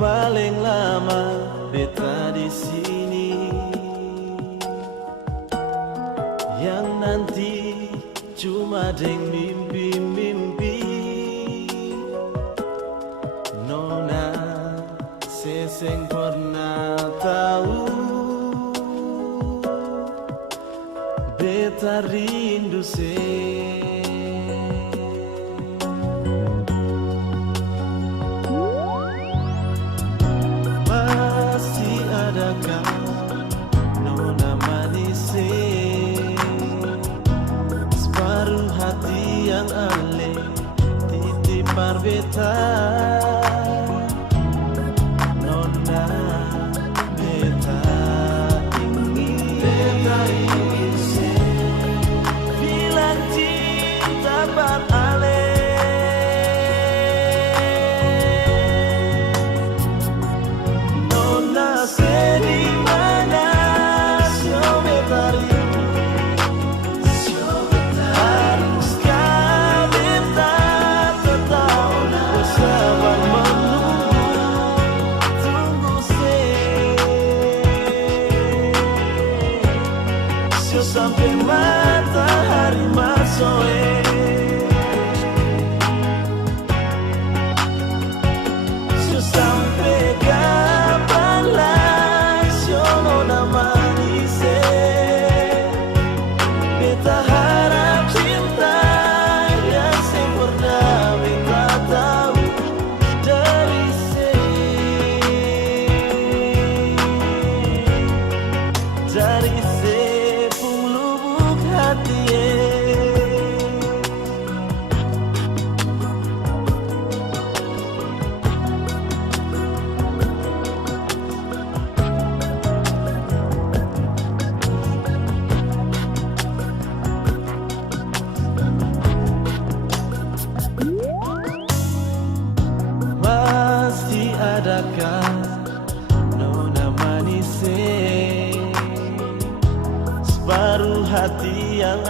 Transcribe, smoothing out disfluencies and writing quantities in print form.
paling lama beta di sini, yang nanti cuma deng mimpi-mimpi. Nona seseng pernah tahu beta rindu se. Nona manis separuh hati yang ale titipar beta. Nona beta ingin bilang cinta bar ale. Nona sedih sampai matahari masuk. Sampai kapan lagi nona manis, beta harap cinta yang sempurna beta tahu dari masih adakah nona manis separuh hati yang